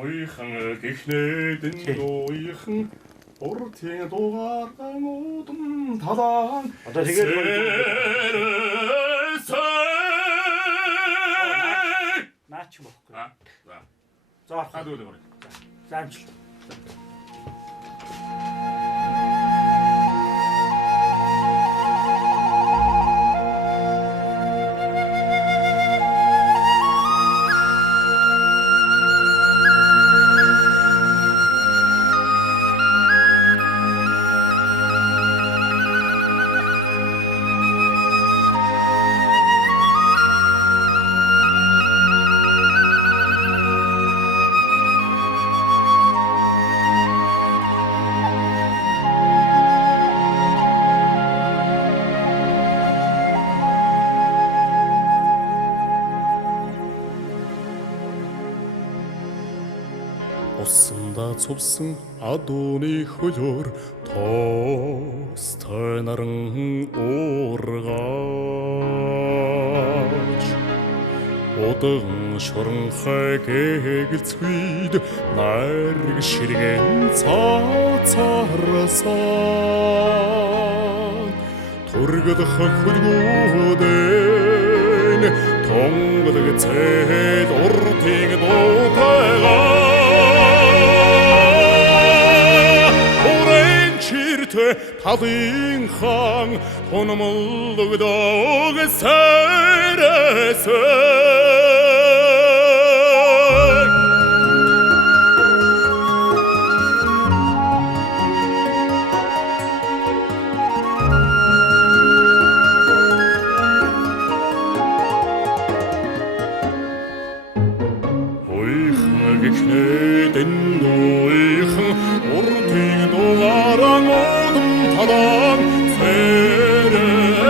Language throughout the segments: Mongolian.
Ойхан гихнэдэн ойхан уртын дугаардан удам талаан Одоо тэгээд наач юм бохгүй. За хаад үгүй гоё. За амжилт. Усанда цувсан адууны хөлөөр тоостой наран уургаач Удаан шуранхай гэгэлцвид нарг ширгэн цаацарсан Тургадах хөлгүүдэн тонгодог цэд уртыг дуутайгаа Талын хаан хономлогдог сэрээсэй Ойхан гихнэдэн ойхан уртын дугааран удам талаан сэрээсэй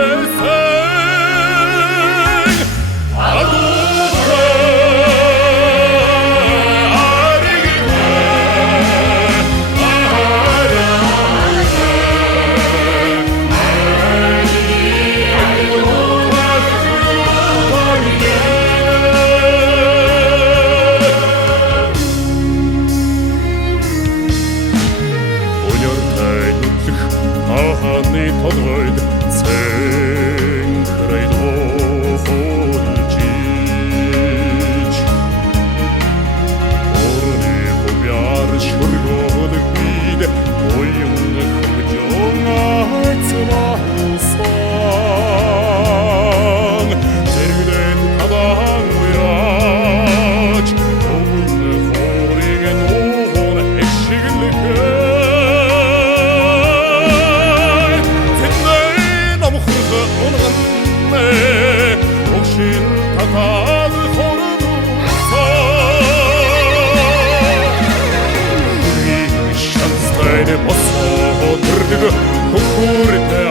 Ханы тодгойд цэнхрэй дохолжиж Орны хубяр шургодог бид Ойн хуржон ацлаусан Зэрэгдэн талаан уяач Ойн хориген угон эшиглэхэ Шанстайны босоо дөрдөг хөхүүртэй